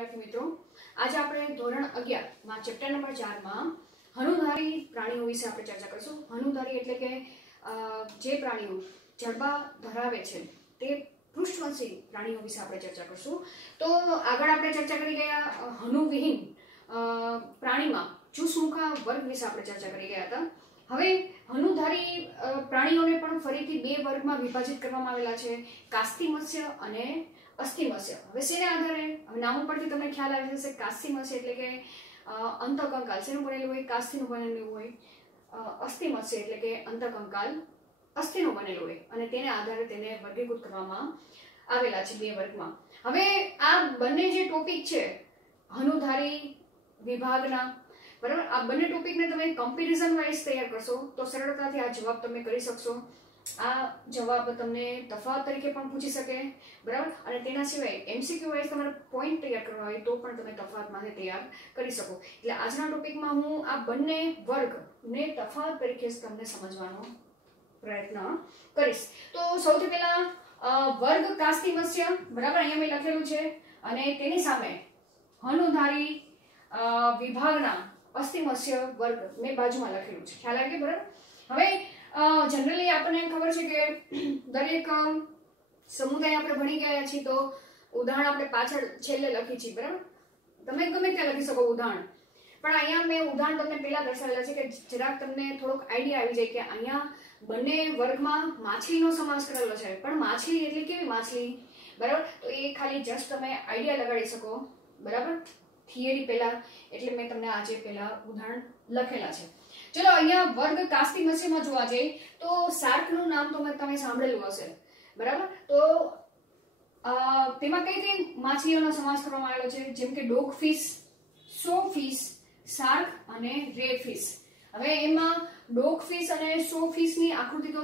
વિદ્યાર્થી મિત્રો, આજે આપણે ધોરણ 11 માં ચેપ્ટર નંબર 4 માં હનુધારી પ્રાણીઓ વિશે આપણે ચર્ચા કરીશું. હનુધારી એટલે કે જે પ્રાણીઓ જડબા ધરાવે છે તે પૃષ્ઠવંશી પ્રાણીઓ વિશે આપણે ચર્ચા કરીશું. તો આગળ આપણે ચર્ચા કરી ગયા હનુવિહીન પ્રાણીમાં ચુસમુખા વર્ગ વિશે આપણે ચર્ચા કરી ગયા હતા. હવે હનુધારી પ્રાણીઓને પણ ફરીથી બે વર્ગમાં વિભાજિત કરવામાં આવેલા છે, કાસ્તિમત્સ્ય અને અસ્થિમત્સ્ય. હવે શેના આધારે? હવે નામ ઉપરથી તમને ખ્યાલ આવી જશે. કાસ્તિમત્સ્ય એટલે કે અંતઃકંકાલ શેનું બનેલું હોય? કાસ્થિનું બનેલું હોય. અસ્થિમત્સ્ય એટલે કે અંતઃકંકાલ અસ્થિનું બનેલું હોય અને તેને આધારે તેને વર્ગીકૃત કરવામાં આવેલા છે બે વર્ગમાં. હવે આ બંને જે ટોપિક છે હનુધારી વિભાગના, બરાબર, આ બંને ટોપિકને તમે કમ્પેરિઝન વાઇઝ તૈયાર કરશો તો સરળતાથી આ જવાબ તમે કરી શકશો. આ જવાબ તમને તફાવત તરીકે પણ પૂછી શકે, બરાબર, અને તેના સિવાય એમસીક્યુ વાઇઝ તમારે પોઈન્ટ તૈયાર કરવા હોય તો પણ તમે તફાવતમાંથી તૈયાર કરી શકો. એટલે આજના ટોપિકમાં હું આ બંને વર્ગને તફાવત તરીકે તમને સમજવાનો પ્રયત્ન કરીશ. તો સૌથી પહેલા વર્ગ કાસ્તિમત્સ્ય, બરાબર, અહીંયા મેં લખેલું છે, અને તેની સામે હનુધારી વિભાગના અસ્થિમત્સ્ય વર્ગ મેં બાજુમાં લખેલું છે. ખ્યાલ આવી ગયો? બરાબર. હવે જનરલી આપણને ખબર છે કે દરેક સમુદાય આપણે ભણી ગયા છીએ તો ઉદાહરણ આપણે પાછળ છેલ્લે લખી છીએ, બરાબર. તમે ગમે ત્યાં લખી શકો ઉદાહરણ, પણ અહીંયા મેં ઉદાહરણ તમને પહેલા દર્શાવેલા છે કે જરાક તમને થોડોક આઈડિયા આવી જાય કે અહીંયા બંને વર્ગમાં માછલીનો સમાવેશ કરેલો છે. પણ માછલી એટલે કેવી માછલી, બરાબર, તો એ ખાલી જસ્ટ તમે આઈડિયા લગાડી શકો, બરાબર, થિયરી પહેલા. એટલે મેં તમને આજે પહેલા ઉદાહરણ લખેલા છે. ચલો, અહીંયા વર્ગ કાસ્તિમત્સ્યમાં જોવા જઈએ તો શાર્કનું નામ તો તમે સાંભળેલું હશે, બરાબર. તો તેમાં કઈ કઈ માછલીઓનો સમાવેશ કરવામાં આવેલો છે? જેમ કે ડોગફિશ, સોફિશ, શાર્ક અને રેડફિશ. હવે એમાં ડોગફિશ અને સોફિશની આકૃતિ તો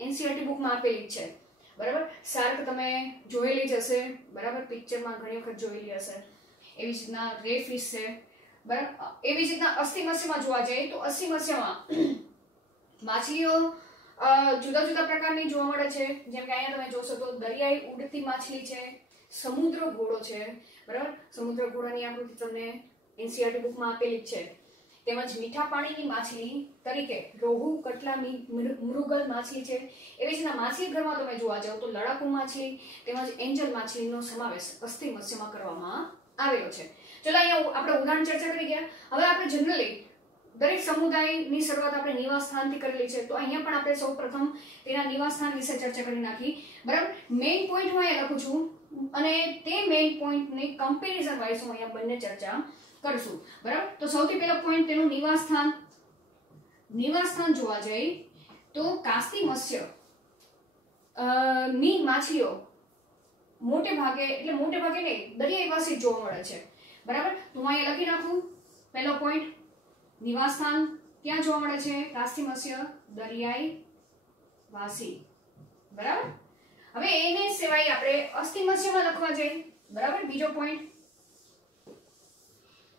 એનસીઈઆરટી બુકમાં આપેલી જ છે, બરાબર. શાર્ક તમે જોયેલી જ હશે, બરાબર, પિક્ચરમાં ઘણી વખત જોયેલી હશે. એવી જ રીતના રેડફિશ છે, બરાબર. એવી જ રીતના અસ્થિમત્સ્યમાં જોવા જઈએ તો અસ્થિમત્સ્યમાં માછલીઓ જુદા જુદા પ્રકારની જોવા મળે છે. જેમ કે અહીંયા તમે જોશો તો દરિયાઈ ઉડતી માછલી છે, સમુદ્ર ઘોડો છે, બરાબર. સમુદ્ર ઘોડાની આકૃતિ તમને એનસીઈઆરટી બુકમાં આપેલી જ છે. તેમજ મીઠા પાણીની માછલી તરીકે રોહુ, કટલા, મૃગલ માછલી છે. એવી જ રીતના માછલી ઘરમાં તમે જોવા જાવ તો લડાકુ માછલી તેમજ એન્જલ માછલીનો સમાવેશ અસ્થિમત્સ્યમાં કરવામાં આવેલો છે. ચલો, અહીંયા આપણે ઉદાહરણ ચર્ચા કરી ગયા. હવે આપણે જનરલી દરેક સમુદાયની શરૂઆત આપણે નિવાસ સ્થાનથી કરેલી છે, તો અહીંયા પણ આપણે સૌપ્રથમ તેના નિવાસ સ્થાન વિશે ચર્ચા કરી નાખી, બરાબર. મેઇન પોઈન્ટ હું અહીંયા લખું છું અને તે મેઇન પોઈન્ટની કમ્પેરિઝન વાઇઝ હું અહીંયા બંને ચર્ચા કરશું, બરાબર. તો સૌથી પહેલો પોઈન્ટ તેનું નિવાસ સ્થાન. નિવાસ સ્થાન જોવા જઈએ તો કાસ્તિમત્સ્ય ની માછલીઓ મોટે ભાગે નહીં, દરિયાઈવાસી જોવા મળે છે, બરાબર. તો હું અહીંયા લખી નાખું પહેલો પોઈન્ટ, નિવાસ સ્થાન ક્યાં જોવા મળે છે? કાસ્તિમત્સ્ય, દરિયાઈવાસી, બરાબર. હવે એને સિવાય આપણે અસ્થિમત્સ્યમાં લખવા જઈએ, બરાબર, બીજો પોઈન્ટ.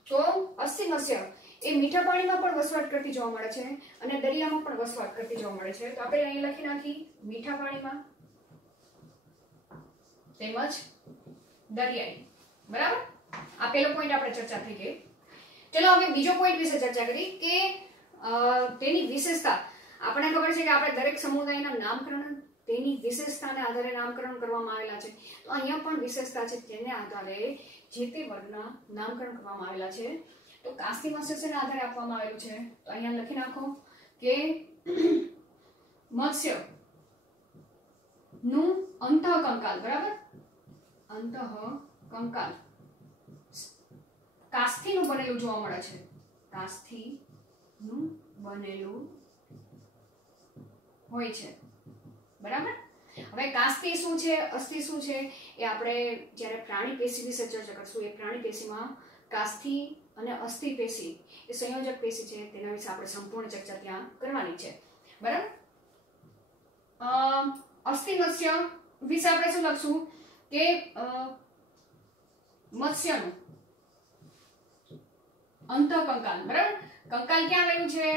તો અસ્થિમત્સ્ય એ મીઠા પાણીમાં પણ વસવાટ કરતી જોવા મળે છે અને દરિયામાં પણ વસવાટ કરતી જોવા મળે છે. તો આપણે અહીં લખી નાખી મીઠા પાણીમાં તેમજ દરિયાઈ, બરાબર. આ પહેલો પોઈન્ટ આપણે ચર્ચા થઈ ગઈ. ચલો, હવે બીજો પોઈન્ટ વિશે ચર્ચા કરી કે તેની વિશેષતા. આપણને ખબર છે કે આપણે દરેક સમુદાયના નામકરણ તેની વિશેષતાને આધારે નામકરણ કરવામાં આવેલા છે. તો અહીંયા પણ વિશેષતા છે તેને આધારે જે તે વર્ગના નામકરણ કરવામાં આવેલા છે. તો કાસ્તિમત્સ્યના આધારે આપવામાં આવેલું છે. તો અહીંયા લખી નાખો કે મત્સ્ય નું અંતઃકંકાલ, બરાબર, અંતઃકંકાલ કાસ્થીનું બનેલું જોવા મળે છે. કાસ્થીનું બનેલું હોય છે, બરાબર. હવે કાસ્થી શું છે, અસ્થિ શું છે, એ આપણે જ્યારે પ્રાણી પેશી વિશે ચર્ચા કરશું. એ પ્રાણી પેશીમાં કાસ્થી અને અસ્થિ પેશી એ સંયોજક પેશી છે, તેના વિશે આપણે સંપૂર્ણ ચર્ચા ત્યાં કરવાની છે, બરાબર. અસ્થિમત્સ્ય વિશે આપણે શું લખશું કે મત્સ્યનું અંતઃકંકાલ, બરાબર. કંકાલ ક્યાં આવેલું છે?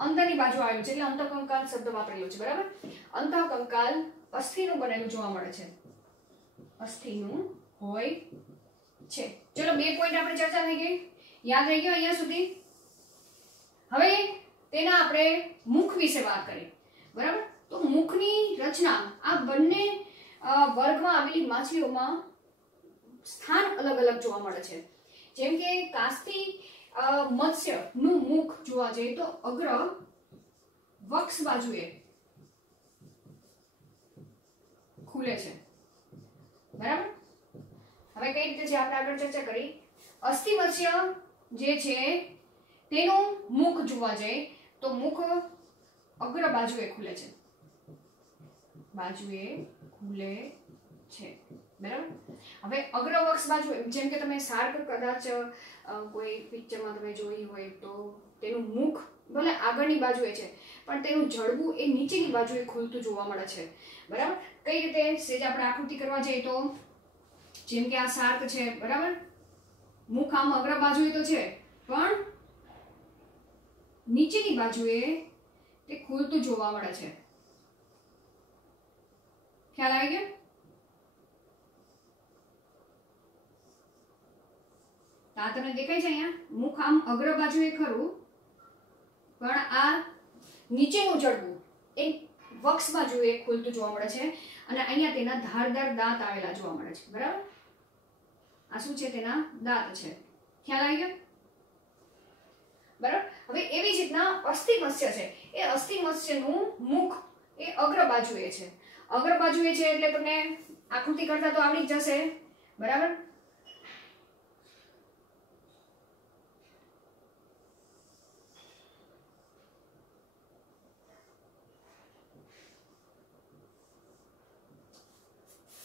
અંદરની બાજુ આવેલું છે, એટલે અંતઃકંકાલ શબ્દ વાપરેલો છે, બરાબર. અંતઃકંકાલ અસ્થિનું બનેલું જોવા મળે છે. અસ્થિનું હોય છે। ચલો 2 પોઈન્ટ આપણે ચર્ચા થઈ ગઈ, યાદ રહી ગયો અહીંયા સુધી। હવે તેના આપણે મુખ વિશે વાત કરી, બરાબર। તો મુખની રચના આ બંને વર્ગમાં આવેલી માછલીઓમાં સ્થાન અલગ અલગ જોવા મળે છે। જેમ કે કાસ્તી મત્સ્યનું મુખ જોવા જઈએ તો અગ્ર વક્ષ બાજુએ ખુલે છે, બરાબર। હવે કઈ રીતે છે આપણે આગળ ચર્ચા કરી। અસ્થિ મત્સ્ય જે છે તેનું મુખ જોવા જઈએ તો મુખ અગ્ર બાજુએ ખુલે છે, બાજુએ ખુલે છે, બરાબર। હવે અગ્રવક્ષ બાજુ જેમ કે તમે શાર્ક કદાચ કોઈ પિક્ચરમાં તમે જોઈ હોય તો તેનું મુખ ભલે આગળની બાજુએ છે પણ તેનું જડબું એ નીચેની બાજુએ ખુલતું જોવા મળે છે, બરાબર। કઈ રીતે સેજ આપણે આકૃતિ કરવા જઈએ તો જેમ કે આ શાર્ક છે, બરાબર। મુખ આમ અગ્ર બાજુએ તો છે પણ નીચેની બાજુએ તે ખુલતું જોવા મળે છે, ખ્યાલ આવી ગયો। આ તમને દેખાય છે અહીંયા મુખ આમ અગ્ર બાજુએ ખરું પણ આ નીચેનું જડબું એ વક્ષ બાજુએ ખુલતું જોવા મળે છે અને અહીંયા તેના ધારદાર દાંત આવેલા જોવા મળે છે, બરાબર। આ શું છે તેના દાંત છે, ખ્યાલ આવી ગયો, બરાબર। હવે એવી જ રીતના અસ્થિ મત્સ્ય છે, એ અસ્થિ મત્સ્યનું મુખ એ અગ્ર બાજુએ છે, અગ્ર બાજુએ છે એટલે તમને આકૃતિ કરતા તો આવડી જ જશે, બરાબર।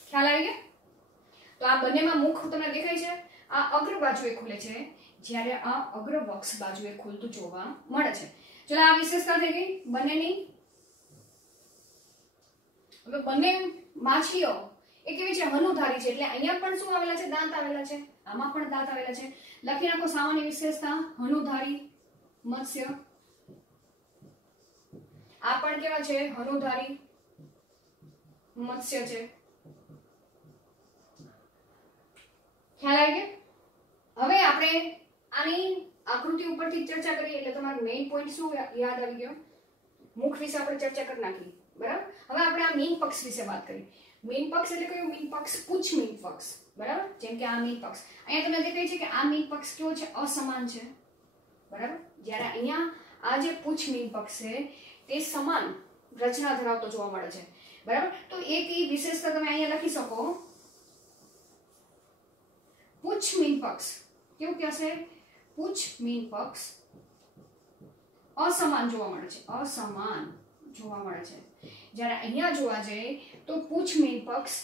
ખ્યાલ આવી ગયો। તો આ બંનેમાં મુખ તમને દેખાય છે, આ અગ્ર બાજુએ ખુલે છે જ્યારે આ અગ્ર વક્ષ બાજુએ ખુલતું જોવા મળે છે। ચલો આ વિશેષતા થઈ ગઈ બંનેની। હવે બંને માછલીઓ એ કેવી છે હનુધારી છે, એટલે અહીંયા પણ શું આવેલા છે દાંત આવેલા છે, આમાં પણ દાંત આવેલા છે। લખી નાખો સામાન્ય વિશેષતા હનુધારી મત્સ્ય, આ પણ કેવા છે હનુધારી મત્સ્ય છે, ખ્યાલ આવી ગયો। હવે આપણે આની આકૃતિ ઉપરથી ચર્ચા કરીએ એટલે તમારો મેઇન પોઈન્ટ શું યાદ આવી ગયો, મુખ વિશે આપણે ચર્ચા કરી નાખી, બરાબર। હવે આપણે આ મીન પક્ષ વિશે વાત કરી। મીન પક્ષ એટલે કયો મીન પક્ષ, પૂછ મીન પક્ષ, બરાબર। જેમ કે આ મીન પક્ષ અહીંયા તમને દેખાય છે કે આ મીન પક્ષ કેવો છે અસમાન છે, બરાબર। જ્યારે અહીંયા આ જે પૂછ મીન પક્ષ છે તે સમાન રચના ધરાવતો જોવા મળે છે, બરાબર। તો એક ઈ વિશેષતા તમે અહીંયા લખી શકો, પૂછ મીન પક્ષ કેવું કહેશે, પૂછ મીન પક્ષ અસમાન જોવા મળે છે, અસમાન જોવા મળે છે। જ્યારે અહીંયા જોવા જઈએ તો પૂછ મીન પક્ષ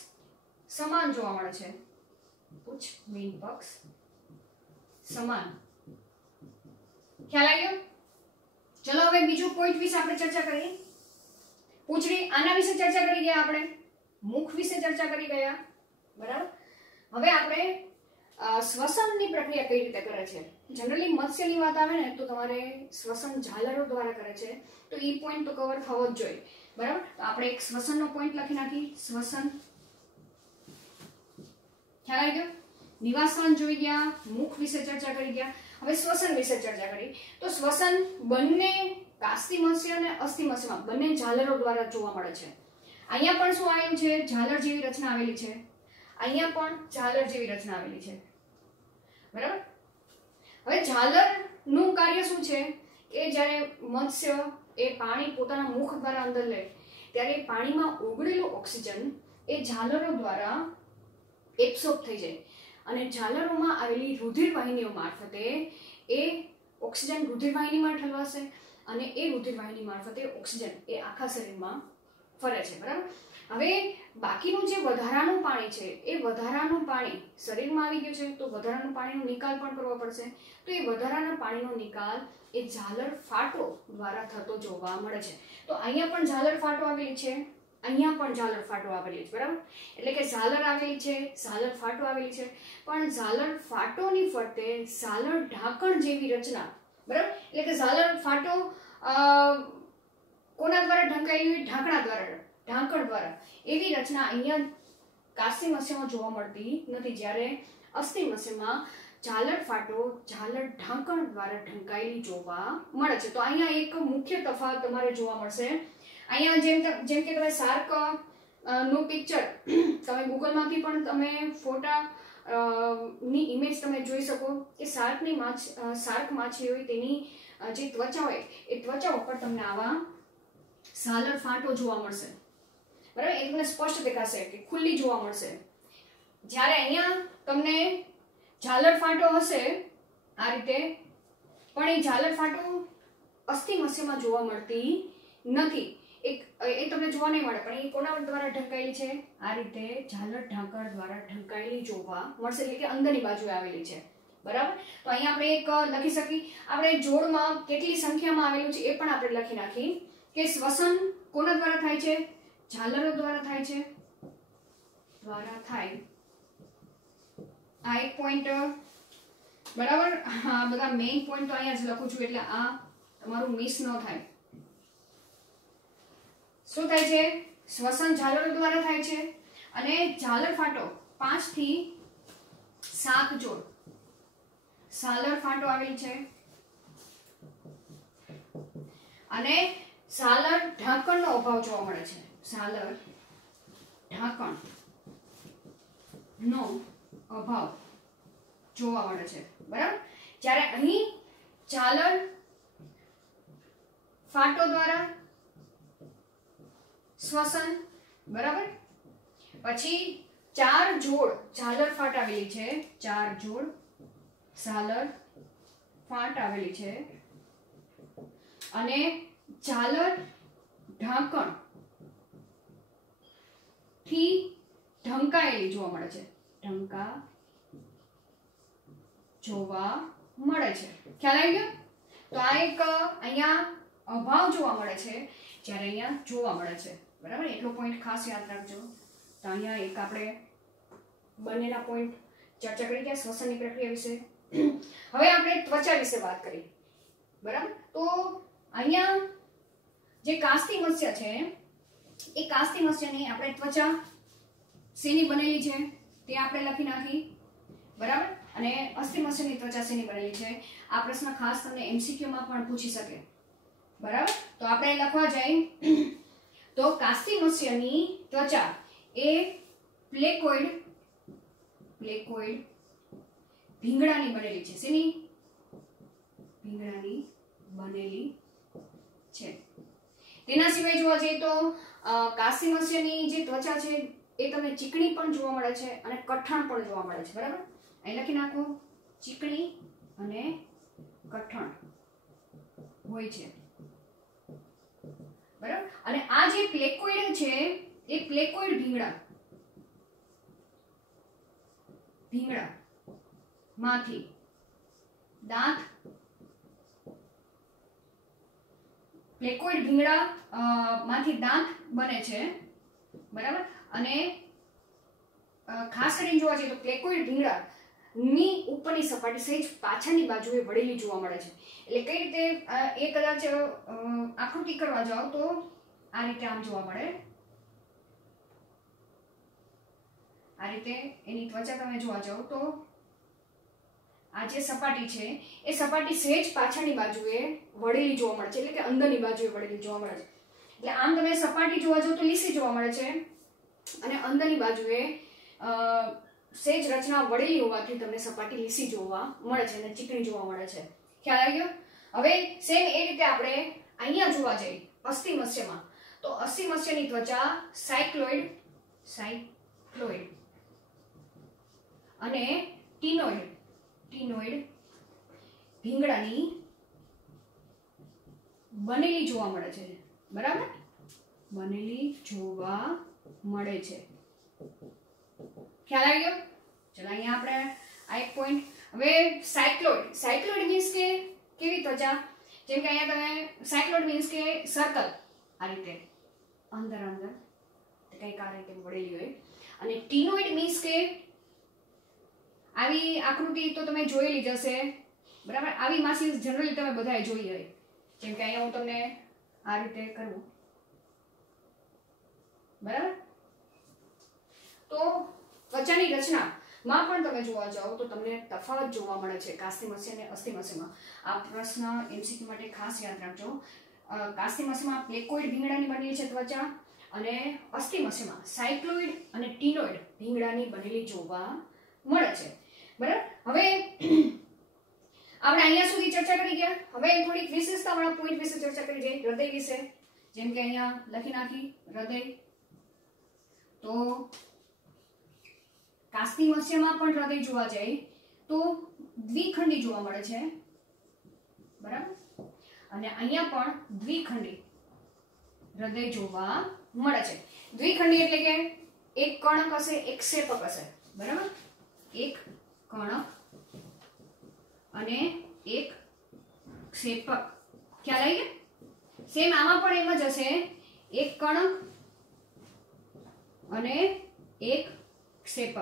સમાન જોવા મળે છે, પૂછ મીન પક્ષ સમાન, ખ્યાલ આવ્યો। ચલો હવે બીજું પોઈન્ટ વિશે આપણે ચર્ચા કરીએ। પૂંછડી આના વિશે ચર્ચા કરી ગયા, આપણે મુખ વિશે ચર્ચા કરી ગયા, બરાબર। હવે આપણે શ્વસનની પ્રક્રિયા કઈ રીતે કરે છે। જનરલી મત્સ્યની વાત આવે ને તો તમારે શ્વસન ઝાલરો દ્વારા કરે છે, તો ઈ પોઈન્ટ તો કવર થવો જ જોઈએ, બરાબર। તો આપણે એક શ્વસનનો પોઈન્ટ લખી નાખી, શ્વસન, ખ્યાલ આવી ગયો। નિવાસસ્થાન જોઈ ગયા, મુખ વિશે ચર્ચા કરી ગયા, હવે શ્વસન વિશે ચર્ચા કરી। તો શ્વસન બંને કાસ્તી મત્સ્ય અને અસ્થિ મત્સ્યમાં બંને ઝાલરો દ્વારા જોવા મળે છે। અહીંયા પણ શું આવેલું છે ઝાલર જેવી રચના આવેલી છે, અહીંયા પણ ઝાલર જેવી રચના આવેલી છે, બરાબર। હવે ઝાલરનું કાર્ય શું છે કે જ્યારે મત્સ્ય એ પાણી પોતાના મુખ દ્વારા અંદર લે ત્યારે પાણીમાં ઓગળેલું ઓક્સિજન એ ઝાલરો દ્વારા એબ્સોર્બ થઈ જાય અને ઝાલરોમાં આવેલી રુધિર વાહિનીઓ મારફતે એ ઓક્સિજન રુધિર વાહિનીમાં ઠલવાશે અને એ રુધિર વાહિની મારફતે ઓક્સિજન એ આખા શરીરમાં ફરે છે, બરાબર। હવે બાકીનું જે વધારાનું પાણી છે એ વધારાનું પાણી શરીરમાં આવી ગયું છે તો વધારાનું પાણીનો નિકાલ પણ કરવો પડશે, તો એ વધારાના પાણીનો નિકાલ એ ઝાલર ફાટો દ્વારા થતો જોવા મળે છે। તો અહીંયા પણ ઝાલર ફાટો આવેલી છે, અહીંયા પણ ઝાલર ફાટો આવેલી છે, બરાબર। એટલે કે ઝાલર આવેલી છે, ઝાલર ફાટો આવેલી છે, પણ ઝાલર ફાટોની ફરતે ઝાલર ઢાંકણ જેવી રચના, બરાબર। એટલે કે ઝાલર ફાટો કોના દ્વારા ઢંકાયેલી હોય, ઢાંકણા દ્વારા, ઢાંકણ દ્વારા, એવી રચના અહીંયા કાસ્તી મત્સ્યમાં જોવા મળતી નથી। જ્યારે અસ્થિ મસ્યમાં ઝાલર ફાટો ઝાલર ઢાંકણ દ્વારા ઢંકાયેલી જોવા મળે છે. તો અહીંયા એક મુખ્ય તફાવત તમારે જોવા મળશે. અહીંયા જેમ કે તમે શાર્ક નું પિક્ચર તમે ગૂગલમાંથી પણ તમે ફોટા ની ઇમેજ તમે જોઈ શકો કે શાર્ક માછલી હોય તેની જે ત્વચા હોય એ ત્વચા ઉપર તમને આવા ઝાલર ફાટો જોવા મળશે. બરાબર, એ તમને સ્પષ્ટ દેખાશે કે ખુલ્લી જોવા મળશે. જ્યારે અહીંયા તમને ઝાલર ફાટો હશે આ રીતે, પણ એ ઝાલર ફાટો અસ્થિ મસ્યમાં જોવા મળતી નથી. એ તમને જોવા નહીં મળે, પણ એ કોના દ્વારા ઢંકાયેલી છે? આ રીતે ઝાલર ઢાંકણ દ્વારા ઢંકાયેલી જોવા મળશે, એટલે કે અંદરની બાજુએ આવેલી છે. બરાબર, તો અહીંયા આપણે એક લખી શકીએ. આપણે જોડમાં કેટલી સંખ્યામાં આવેલું છે એ પણ આપણે લખી નાખી કે શ્વસન કોના દ્વારા થાય છે? ઝાલરો દ્વારા થાય છે. આ એક પોઈન્ટ. બરાબર, હા, બધા મેઇન પોઈન્ટ તો અહીંયા જ લખું છું એટલે આ તમારું મિસ ન થાય. શું થાય છે? શ્વસન ઝાલરો દ્વારા થાય છે અને ઝાલર ફાટો 5 થી 7 જોડ ઝાલર ફાટો આવેલ છે અને ઝાલર ઢાંકણનો અભાવ જોવા મળે છે. ઝાલર ઢાંકણનો અભાવ જોવા મળે છે. બરાબર, જ્યારે અહીં ઝાલર ફાટો દ્વારા શ્વસન. બરાબર, પછી 4 જોડ ઝાલર ફાટ આવેલી છે. 4 જોડ ઝાલર ફાટ આવેલી છે અને ઝાલર ઢાંકણ થી ઢંકાયેલી જોવા મળે છે. જોવા મળે છે. ખ્યાલ આવી ગયો? તો આ એક અહીંયા અભાવ જોવા મળે છે જ્યારે અહીંયા જોવા મળે છે. બરાબર, એટલો પોઈન્ટ ખાસ યાદ રાખજો. તો અહીંયા એક આપણે બંનેના પોઈન્ટ ચર્ચા કરી ગયા શ્વસનની પ્રક્રિયા વિશે. હવે આપણે ત્વચા વિશે વાત કરી. બરાબર, તો અહીંયા જે કાસ્તી મત્સ્ય છે એ કાસ્તી મત્સ્યની આપણે ત્વચા શેની બનેલી છે તે આપણે લખી નાખી. બરાબર, અને અસ્થિ મત્સ્યની ત્વચા શેની બનેલી છે? આ પ્રશ્ન ખાસ તમને MCQ માં પણ પૂછી શકે. બરાબર, તો આપણે લખવા જઈએ તો કાસ્તી મત્સ્યની ત્વચા એ પ્લેકોઇડ ભીંગડાની બનેલી છે. શેની? ભીંગડાની બનેલી છે. તેના સિવાય જોવા જઈએ તો કાસ્તી મત્સ્યની જે ત્વચા છે એ તમને ચીકણી પણ જોવા મળે છે અને કઠણ પણ જોવા મળે છે. બરાબર, અહીં લખી નાખો ચીકણી અને કઠણ હોય છે. બરાબર, અને આ જે પ્લેકોઇડ છે એ પ્લેકોઇડ ભીંગડા માંથી દાંત પ્લેકોઇડ ભીંગડા માંથી દાંત બને છે. બરાબર, અને ખાસ કરીને જોવા જઈએ તો પ્લેકોઇડ ભીંગડા ની ઉપરની સપાટી સહેજ પાછળની બાજુએ વળેલી જોવા મળે છે. એટલે કઈ રીતે એ કદાચ આકૃતિ કરવા જાઓ તો આ રીતે આમ જોવા મળે. આ રીતે એની ત્વચા તમે જોવા જાઓ તો આ જે સપાટી છે એ સપાટી સહેજ પાછળની બાજુએ વળેલી જોવા મળે છે, એટલે કે અંદરની બાજુએ વળેલી જોવા મળે છે. એટલે આમ તમે સપાટી જોવા જાઓ તો લીસી જોવા મળે છે અને અંદરની બાજુએ સહેજ રચના વળેલી હોવાથી તમને સપાટી લીસી જોવા મળે છે અને ચીકણી જોવા મળે છે. ખ્યાલ આવી ગયો? હવે સેમ એ રીતે આપણે અહીંયા જોવા જઈએ અસ્થિ મત્સ્યમાં તો અસ્થિ મત્સ્યની ત્વચા સાયક્લોઇડ અને ટીનોઇડ ભીંગડાની બનેલી જોવા મળે છે. બરાબર, બનેલી જોવા મળે છે. ખ્યાલ આવી ગયો? ચલો અહીંયા આપણે આ એક પોઈન્ટ. હવે સાયક્લોઇડ મીન્સ કે કેવી ત્વચા? જેમ કે અહીંયા તમે સાયક્લોઇડ મીન્સ કે સર્કલ આ રીતે અંદર કંઈક આ રીતે વળેલી હોય. અને ટીનોઇડ મીન્સ કે આવી આકૃતિ તો તમે જોયેલી જ હશે. બરાબર, આવી માછલી જનરલી તમે બધાએ જોઈ હોય. જેમ કે અહીંયા હું તમને આ રીતે કરું. બરાબર, તો ત્વચાની રચના માં પણ તમે જોવા જાઓ તો તમને તફાવત જોવા મળે છે કાસ્તી મત્સ્ય અને અસ્થિ મત્સ્યમાં. આ પ્રશ્ન MCQ માટે ખાસ યાદ રાખજો. કાસ્તી મત્સ્યમાં પ્લેકોઇડ ભીંગડાની બનેલી છે ત્વચા અને અસ્થિ મત્સ્યમાં સાયક્લોઇડ અને ટીનોઇડ ભીંગડાની બનેલી જોવા મળે છે. બરાબર, હવે આપણે અહીંયા સુધી ચર્ચા કરી ગયા. હવે થોડીક વિશેષતાવાળા પોઈન્ટ વિશે ચર્ચા કરી જઈએ. હૃદય વિશે, જેમ કે અહીંયા લખી નાખી હૃદય. તો કાસ્તી મત્સ્યમાં પણ હૃદય જોવા જાય તો દ્વિખંડી જોવા મળે છે. બરાબર, અને અહીંયા પણ દ્વિખંડી હૃદય જોવા મળે છે. દ્વિખંડી એટલે કે એક કણક હશે, એક ક્ષેપક હશે. બરાબર, એક કણક અને એક ક્ષેપક. ખ્યાલ આવી ગયો? સેમ આમાં પણ એમ જ હશે, એક કણક અને એક ક્ષેપક.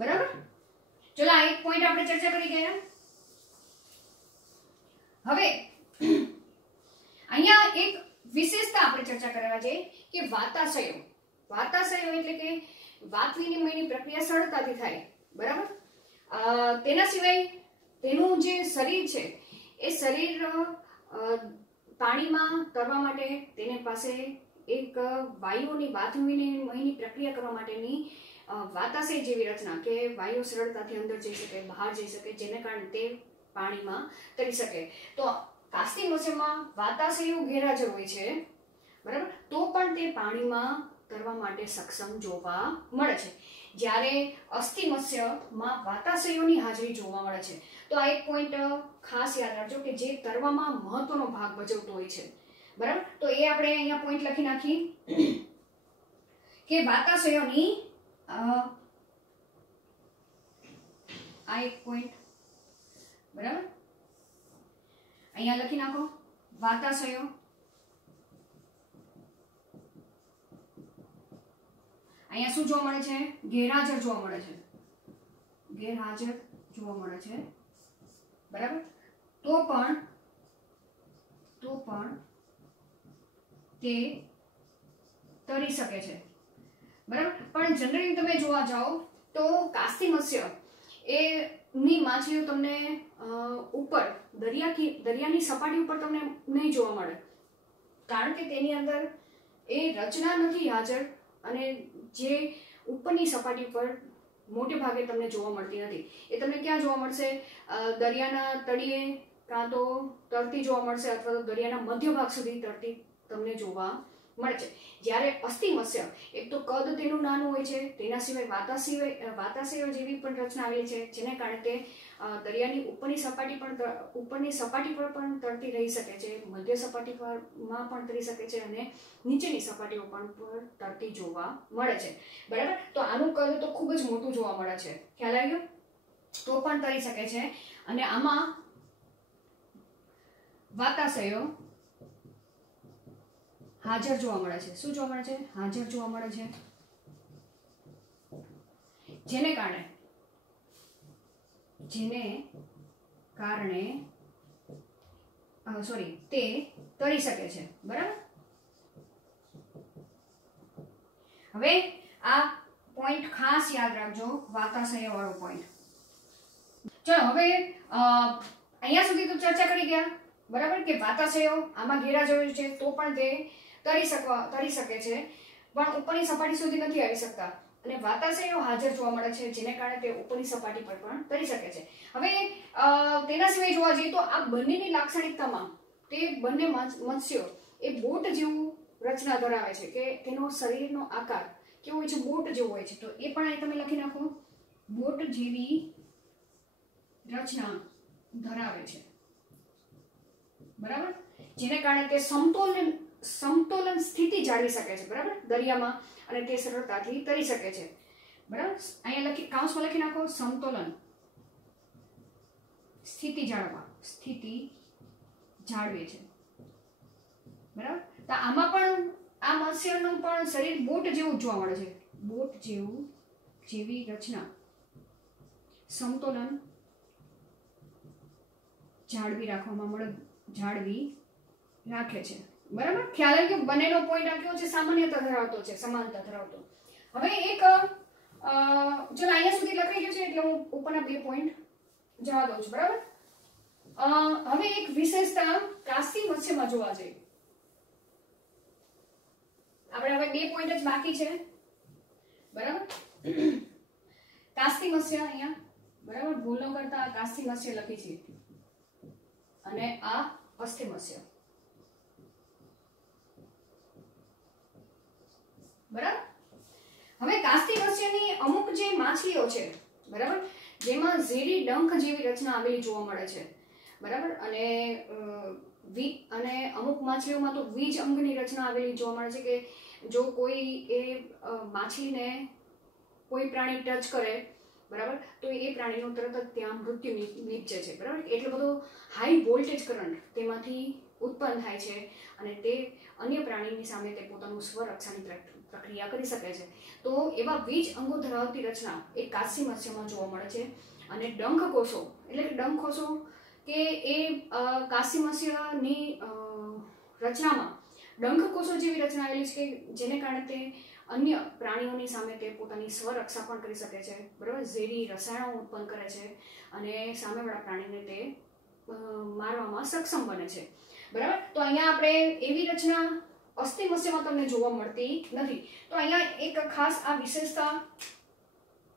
બરાબર, ચલો આ એક પોઈન્ટ આપણે ચર્ચા કરી ગયા. હવે અહીંયા એક વિશેષતા આપણે ચર્ચા કરવા જઈએ કે વાતાશયો. વાતાશયો એટલે કે વાત વિનિમયની પ્રક્રિયા સરળતાથી થાય. બરાબર, તેના સિવાય તેનું જે શરીર છે એ શરીર પાણીમાં તરવા માટે તેને પાસે એક વાયુઓની વાત વિનિમયની પ્રક્રિયા કરવા માટેની વાતાશય જેવી રચના કે વાયુ સરળતાથી અંદર જઈ શકે, બહાર જઈ શકે, જેને કારણે તે પાણીમાં તરી શકે. તો કાસ્તી મત્સ્યમાં વાતાશયો ગેરહાજર હોય છે. બરાબર, તો પણ તે પાણીમાં તરવા માટે સક્ષમ જોવા મળે છે. જ્યારે અસ્થિ મત્સ્યમાં વાતાશયોની હાજરી જોવા મળે છે. તો આ એક પોઈન્ટ ખાસ યાદ રાખજો કે જે તરવામાં મહત્વનો ભાગ ભજવતો હોય છે. બરાબર, તો એ આપણે અહીંયા પોઈન્ટ લખી નાખી કે વાતાશયોની આ એક પોઈન્ટ. બરાબર, અહીંયા લખી નાખો વાતાશયો. અહીંયા શું જોવા મળે છે? ગેરહાજર જોવા મળે છે. ગેરહાજર જોવા મળે છે. બરાબર, તો પણ તે તરી શકે છે. બરાબર, પણ જનરલી તમે જોવા જાઓ તો કાસ્તી મત્સ્ય એ ની માછલીઓ તમને ઉપર દરિયાની સપાટી ઉપર તમને નહીં જોવા મળે, કારણ કે તેની અંદર એ રચના નથી હાજર અને જે ઉપરની સપાટી પર મોટે ભાગે તમને જોવા મળતી નથી. એ તમને ક્યાં જોવા મળશે? દરિયાના તળિયે કાં તો તરતી જોવા મળશે અથવા તો દરિયાના મધ્ય ભાગ સુધી તરતી તમને જોવા મળે છે. જ્યારે અસ્થિ મત્સ્ય એક તો કદ તેનું નાનું હોય છે, તેના સિવાય વાતાશયો જેવી પણ રચના આવેલી છે, જેને કારણે તે દરિયાની ઉપરની સપાટી પર પણ તરતી રહી શકે છે, મધ્ય સપાટી પરમાં પણ તરી શકે છે અને નીચેની સપાટીઓ પણ તરતી જોવા મળે છે. બરાબર, તો આનું કદ તો ખૂબ જ મોટું જોવા મળે છે. ખ્યાલ આવ્યો? તો પણ તરી શકે છે. અને આમાં વાતાશયો હાજર જોવા મળે છે. શું જોવા મળે છે? હાજર જોવા મળે છે, જેને કારણે તે તરી શકે છે. બરાબર, હવે આ પોઈન્ટ ખાસ યાદ રાખજો, વાતાશય વાળો પોઈન્ટ. ચલો હવે અહીંયા સુધી તો ચર્ચા કરી ગયા. બરાબર, કે વાતાશયો આમાં ગેરહાજર છે તો પણ તે તરી શકે છે, પણ ઉપરની સપાટી સુધી નથી આવી શકતા. અને વાતાશયો હાજર જોવા મળે છે, જેને કારણે તે ઉપરની સપાટી પર પણ તરી શકે છે. હવે તેના સિવાય જોવા જઈએ તો આ બંનેની લાક્ષણિકતામાં તે બંને મત્સ્યો એ બોટ જેવું રચના ધરાવે છે, કે તેનો શરીરનો આકાર કેવો હોય છે? બોટ જેવો હોય છે. તો એ પણ અહીં તમે લખી નાખો, બોટ જેવી રચના ધરાવે છે. બરાબર, જેને કારણે તે સમતોલન સ્થિતિ જાળવી શકે છે. બરાબર, દરિયામાં, અને તે સરળતાથી તરી શકે છે. બરાબર, અહીંયા કાઉન્સમાં લખી નાખો, સમતોલન સ્થિતિ જાળવે છે. બરાબર, તો આમાં પણ આ મત્સ્યનું પણ શરીર બોટ જેવું જોવા મળે છે. બોટ જેવી રચના સમતોલન જાળવી રાખે છે. બરાબર, ખ્યાલ આવ્યો? બંનેનો પોઈન્ટ આપ્યો છે, સામાન્યતા ધરાવતો છે, સમાનતા ધરાવતો. હવે એક ચલો અહીંયા સુધી લખાઈ ગયું છે એટલે હું ઉપરના 2 પોઈન્ટ જવા દઉં છું, બરાબર. હવે એક વિશેષતા કાસ્તી મત્સ્યમાં જોવા જઈએ. આપણે હવે 2 પોઈન્ટ જ બાકી છે, બરાબર. કાસ્તી મત્સ્ય અહીંયા, બરાબર, ભૂલ ન કરતા કાસ્તી મત્સ્ય લખી છે અને આ અસ્થિ મત્સ્ય, બરાબર. હવે કાસ્તી મત્સ્યની અમુક જે માછલીઓ છે, બરાબર, જેમાં ઝેરી ડંખ જેવી રચના આવેલી જોવા મળે છે, બરાબર, અને અમુક માછલીઓમાં તો વીજ અંગની રચના આવેલી જોવા મળે છે કે જો કોઈ એ માછલીને કોઈ પ્રાણી ટચ કરે, બરાબર, તો એ પ્રાણીનું તરત જ ત્યાં મૃત્યુ નીપજે છે, બરાબર. એટલો બધો હાઈ વોલ્ટેજ કરંટ તેમાંથી ઉત્પન્ન થાય છે અને તે અન્ય પ્રાણીની સામે તે પોતાનું સ્વરક્ષાની પ્રક્રિયા કરી શકે છે. તો એવા વીજ અંગો ધરાવતી રચના એ કાસ્તી મત્સ્યમાં જોવા મળે છે. અને ડંખ કોષો એટલે કે ડંખ કોષો કે એ કાસ્તી મત્સ્યની રચનામાં ડંખ કોષો જેવી રચના આવેલી છે કે જેને કારણે તે અન્ય પ્રાણીઓની સામે તે પોતાની સ્વરક્ષા પણ કરી શકે છે, બરાબર. ઝેરી રસાયણો ઉત્પન્ન કરે છે અને સામેવાળા પ્રાણીને તે મારવામાં સક્ષમ બને છે, બરાબર. તો અહીંયા આપણે એવી રચના અસ્થિ મત્સ્યમાં તમને જોવા મળતી નથી. તો અહીંયા એક ખાસ આ વિશેષતા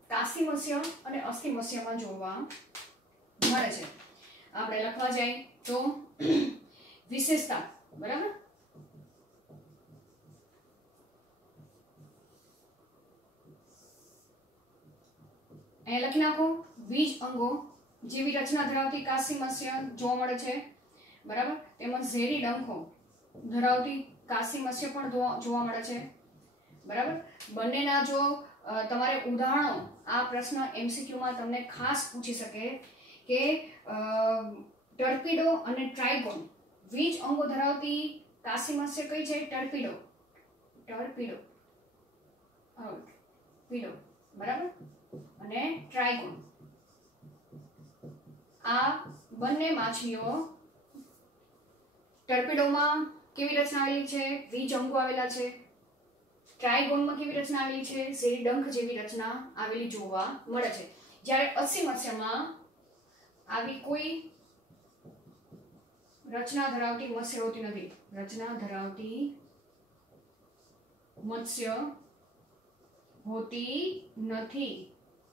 કાસ્તી મત્સ્ય અને અસ્થિ મત્સ્યમાં જોવા મળે છે. આપણે લખવા જાય તો વિશેષતા, બરાબર. અહીંયા લખી નાખો વીજ અંગો જેવી રચના ધરાવતી કાસ્તી મત્સ્ય જોવા મળે છે, બરાબર. તેમજ ઝેરી ડંખો ધરાવતી કાસ્તી મત્સ્ય પણ જોવા મળે છે, બરાબર. બંનેના જો તમારે ઉદાહરણો આ પ્રશ્ન એમસીક્યુમાં તમને ખાસ પૂછી શકે કે ટર્પીડો અને ટ્રાયગોન વીજ અંગો ધરાવતી કાસ્તી મત્સ્ય કઈ છે? ટર્પીડો, બરાબર, અને ટ્રાયગોન. આ બંને માછલીઓ ટર્પીડોમાં કેવી રચના આવેલી છે? વીજ અંગો આવેલા છે. ટ્રાયગોનમાં કેવી રચના આવેલી છે? ઝેરી ડંખ જેવી રચના આવેલી જોવા મળે છે. જ્યારે અસ્થિ મત્સ્યમાં આવી કોઈ રચના ધરાવતી મત્સ્ય હોતી નથી. રચના ધરાવતી મત્સ્ય હોતી નથી,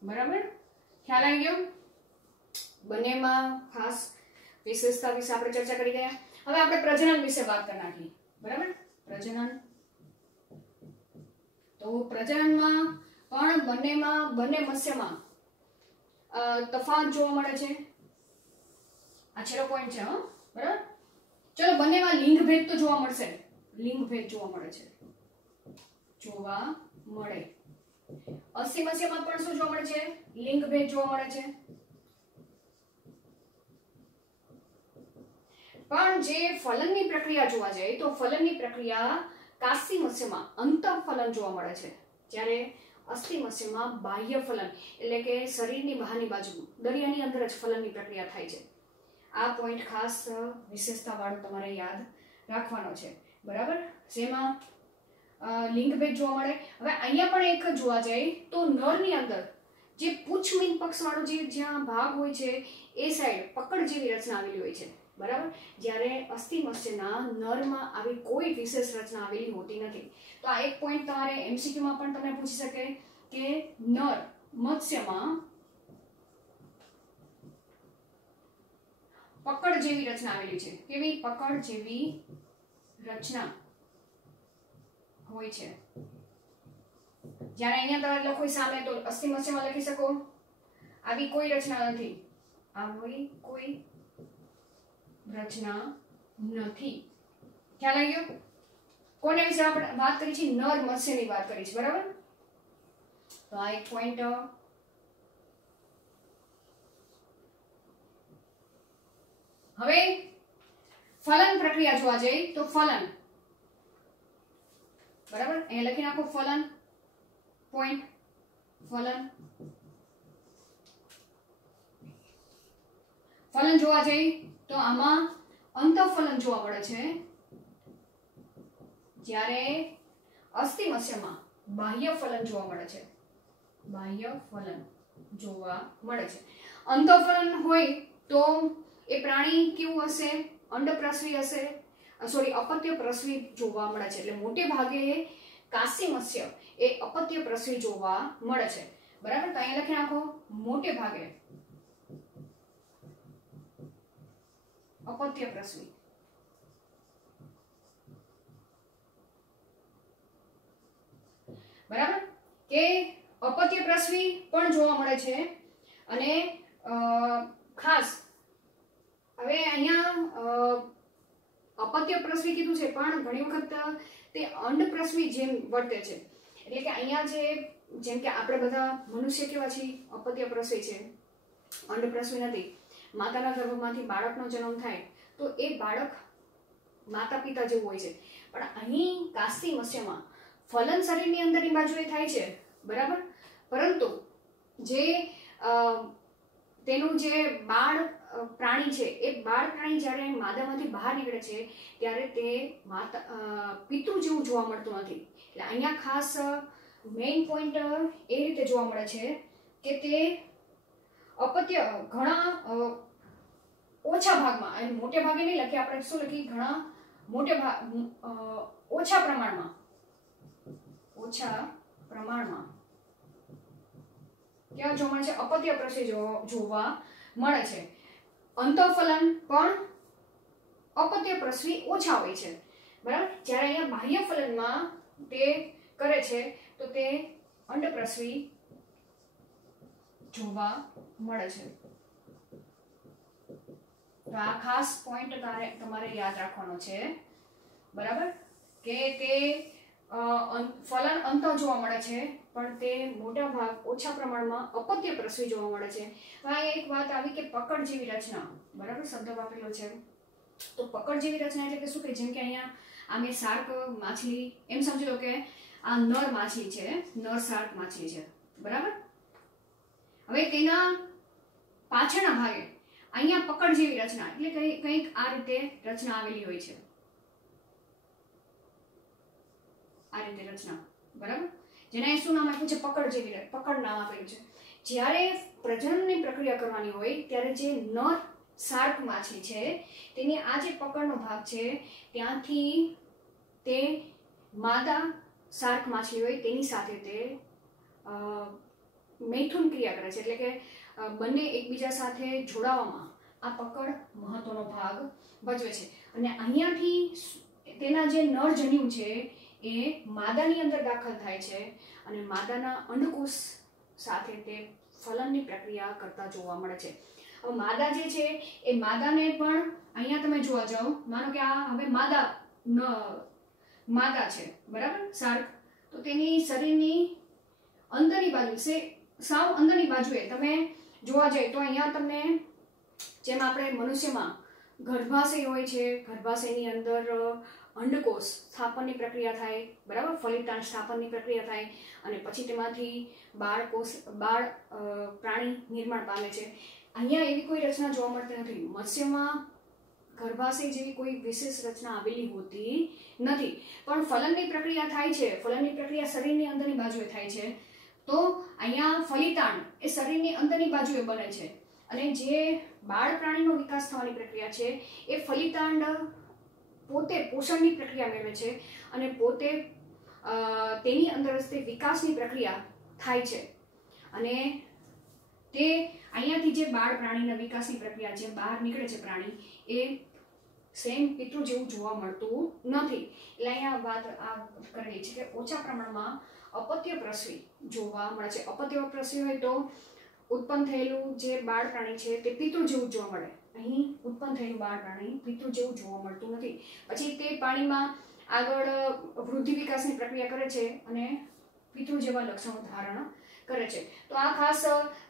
બરાબર. ખ્યાલ આવી ગયો? બંનેમાં ખાસ વિશેષતા વિશે આપણે ચર્ચા કરી ગયા. હવે આપણે પ્રજનન વિશે વાત કરી નાખીએ, બરાબર. પ્રજનન, તો પ્રજનનમાં પણ બંને મત્સ્યમાં તફાવત જોવા મળે છે. આ છેલ્લો પોઈન્ટ છે, બરાબર. ચલો, બંનેમાં લિંગ ભેદ તો જોવા મળશે. લિંગ ભેદ જોવા મળે છે, અસ્થિ મત્સ્યમાં પણ શું જોવા મળે છે? લિંગ ભેદ જોવા મળે છે. પણ જે ફલનની પ્રક્રિયા જોવા જાય તો ફલનની પ્રક્રિયા કાસ્તી મત્સ્યમાં અંતઃફલન જોવા મળે છે, જ્યારે અસ્થિ મત્સ્યમાં બાહ્ય ફલન એટલે કે શરીરની બહારની બાજુ દરિયાની અંદર જ ફલનની પ્રક્રિયા થાય છે. આ પોઈન્ટ ખાસ વિશેષતાવાળો તમારે યાદ રાખવાનો છે, બરાબર. જેમાં લિંગભેદ જોવા મળે. હવે અહીંયા પણ એક જોવા જાય તો નરની અંદર જે પૂંછ મીન પક્ષવાળો જ્યાં ભાગ હોય છે એ સાઈડ પકડ જેવી રચના આવેલી હોય છે, બરાબર. જ્યારે અસ્થિ મત્સ્યના નરમાં આવી કોઈ વિશેષ રચના આવેલી હોતી નથી. તો આ એક પોઈન્ટ તમારે એમસીક્યુમાં પણ તમને પૂછી શકે કે નર મત્સ્યમાં પકડ જેવી રચના આવેલી છે. કેવી? પકડ જેવી રચના હોય છે. જ્યારે અહીંયા તમે લખો સામે તો અસ્થિ મત્સ્યમાં લખી શકો આવી કોઈ રચના નથી, આવી કોઈ રચના નથી. ખ્યાલ આવી ગયો? કોને વિશે આપણે વાત કરી છે? નર મત્સ્યની વાત કરી છે, બરાબર. તો આ એક પોઈન્ટ. હવે ફલન પ્રક્રિયા જોવા જઈએ તો ફલન, બરાબર. અહીંયા લખી નાખો ફલન પોઈન્ટ. ફલન જોવા જઈએ તો આમાં અંતઃફલન જોવા મળે છે, જ્યારે અસ્થિ મત્સ્યમાં બાહ્ય ફલન જોવા મળે છે. બાહ્ય ફલન જોવા મળે છે. અંતઃફલન હોય તો એ પ્રાણી કેવું હશે? અંડપ્રસવી હશે, સોરી અપત્ય પ્રસવી જોવા મળે છે. એટલે મોટે ભાગે કાસી મત્સ્ય એ અપત્ય પ્રસવી જોવા મળે છે. બરાબર, તો અહીંયા લખી નાખો મોટે ભાગે અપત્ય પ્રસવી. બરાબર, કે અપત્ય પ્રસવી પણ જોવા મળે છે. અને ખાસ હવે અહીંયા અપત્ય પ્રસવી કીધું છે, પણ ઘણી વખત તે અંડ પ્રસવી જેમ વર્તે છે. એટલે કે અહીંયા જેમ કે આપણે બધા મનુષ્ય કેવા છીએ? અપત્ય પ્રસવી છે, અંડ પ્રસવી નથી. માતાના ગર્ભમાંથી બાળકનો જન્મ થાય તો એ બાળક માતા પિતા જેવું હોય છે. પણ અહીં કાસી મત્સ્યમાં ફલન શરીરની અંદરની બાજુએ થાય છે. બરાબર, પરંતુ જે તેનું જે બાળ પ્રાણી છે એ બાળ પ્રાણી જ્યારે માદામાંથી બહાર નીકળે છે ત્યારે તે પિતૃ જેવું જોવા મળતું નથી. એટલે અહીંયા ખાસ મેઇન પોઈન્ટ એ રીતે જોવા મળે છે કે તે અપત્ય ઘણા ઓછા ભાગમાં, અને મોટે ભાગે નહીં લખીએ આપણે, શું લખીએ? ઘણા મોટે ભાગ ઓછા પ્રમાણમાં કેવા જોવા મળે છે? અપત્ય પ્રસવી જોવા મળે છે. અંતઃફલન પણ અપત્ય પ્રસવી ઓછા હોય છે. બરાબર, જ્યારે અહીંયા બાહ્ય ફલનમાં તે કરે છે તો તે અંડપ્રસવી જોવા મળે છે. તો આ ખાસ પોઈન્ટ તમારે યાદ રાખવાનો છે. બરાબર, કે તે ફલન અંતઃ જોવા મળે છે, પણ તે મોટા ભાગ ઓછા પ્રમાણમાં અપત્ય પ્રસવી જોવા મળે છે. આ એક વાત આવી કે પકડ જેવી રચના. બરાબર, શબ્દ વાપરેલો છે. તો પકડ જેવી રચના એટલે કે શું? કે જેમ કે અહીંયા આ મેં શાર્ક માછલી એમ સમજી લો કે આ નર માછલી છે, નર શાર્ક માછલી છે. બરાબર, હવે તેના પાછળના ભાગે અહીંયા પકડ જેવી રચના એટલે કંઈક આ રીતે રચના આવેલી હોય છે. આ રીતે રચના. બરાબર, જેને શું નામ આપ્યું છે? પકડ જેવી. પકડ નામ આપેલું છે. જ્યારે પ્રજનનની પ્રક્રિયા કરવાની હોય ત્યારે જે નર શાર્ક માછલી છે તેની આ જે પકડનો ભાગ છે ત્યાંથી તે માદા શાર્ક માછલી હોય તેની સાથે તે મૈથુન ક્રિયા કરે છે. એટલે કે બંને એકબીજા સાથે જોડાવામાં આ પકડ મહત્વનો ભાગ ભજવે છે. અને અહીંયાથી તેના જે નરજન્યુ છે એ માદાની અંદર દાખલ થાય છે અને માદાના અંડકોષ સાથે તે ફલનની પ્રક્રિયા કરતા જોવા મળે છે. હવે માદા જે છે એ માદાને પણ અહીંયા તમે જોવા જાઓ, માનો કે આ હવે માદા છે. બરાબર, શાર્ક. તો તેની શરીરની અંદરની બાજુ છે, સાવ અંદરની બાજુએ તમે જોવા જાય તો અહીંયા તમને જેમ આપણે મનુષ્યમાં ગર્ભાશય હોય છે, ગર્ભાશયની અંદર અંડકોષ સ્થાપનની પ્રક્રિયા થાય. બરાબર, ફલિતાંડ સ્થાપનની પ્રક્રિયા થાય અને પછી તેમાંથી બાળ પ્રાણી નિર્માણ પામે છે. અહીંયા એવી કોઈ રચના જોવા મળતી નથી. મત્સ્યમાં ગર્ભાશય જેવી કોઈ વિશેષ રચના આવેલી હોતી નથી, પણ ફલનની પ્રક્રિયા થાય છે. ફલનની પ્રક્રિયા શરીરની અંદરની બાજુએ થાય છે. તો અહીંયા ફલિતાંડ એ શરીરની અંદરની બાજુએ બને છે અને જે બાળ પ્રાણીનો વિકાસ થવાની પ્રક્રિયા છે એ ફલિતાંડ પોતે પોષણની પ્રક્રિયા મેળવે છે અને પોતે તેની અંદર તે વિકાસની પ્રક્રિયા થાય છે. અને તે અહીંયાથી જે બાળ પ્રાણીના વિકાસની પ્રક્રિયા જે બહાર નીકળે છે પ્રાણી એ સેમ પિતૃ જેવું જોવા મળતું નથી. એટલે અહીંયા વાત આ કરેલી છે કે ઓછા પ્રમાણમાં અપત્ય પ્રસવી જોવા મળે છે. અપત્ય પ્રસવી હોય તો ઉત્પન્ન થયેલું જે બાળ પ્રાણી છે તે પિતૃ જેવું જોવા મળે. અહીં ઉત્પન્ન થયેલું બાળ પ્રાણી પિતૃ જેવું જોવા મળતું નથી. પછી તે પાણીમાં આગળ વૃદ્ધિ વિકાસની પ્રક્રિયા કરે છે અને પિતૃ જેવા લક્ષણો ધારણ કરે છે. તો આ ખાસ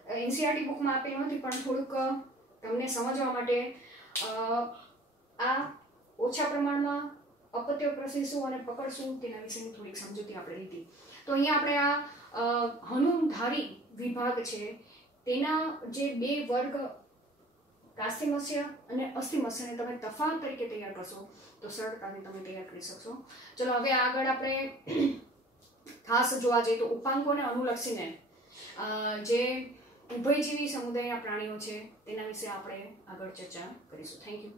એનસીઈઆરટી બુકમાં આપેલું નથી, પણ થોડુંક તમને સમજવા માટે આ ઓછા પ્રમાણમાં અપત્ય પ્રસવી શું અને પકડ શું તેના વિશેની થોડીક સમજૂતી આપણે લીધી. તો અહીંયા આપણે આ હનુધારી વિભાગ છે તેના જે બે વર્ગ કાસ્તી મત્સ્ય અને અસ્થિ મત્સ્યને તમે તફાવત તરીકે તૈયાર કરશો તો સરળતાથી તમે તૈયાર કરી શકશો. ચલો હવે આગળ આપણે ખાસ જોવા જઈએ તો ઉપાંકો અને અનુલક્ષીને જે ઉભયજીવી સમુદાયના પ્રાણીઓ છે તેના વિશે આપણે આગળ ચર્ચા કરીશું. Thank you.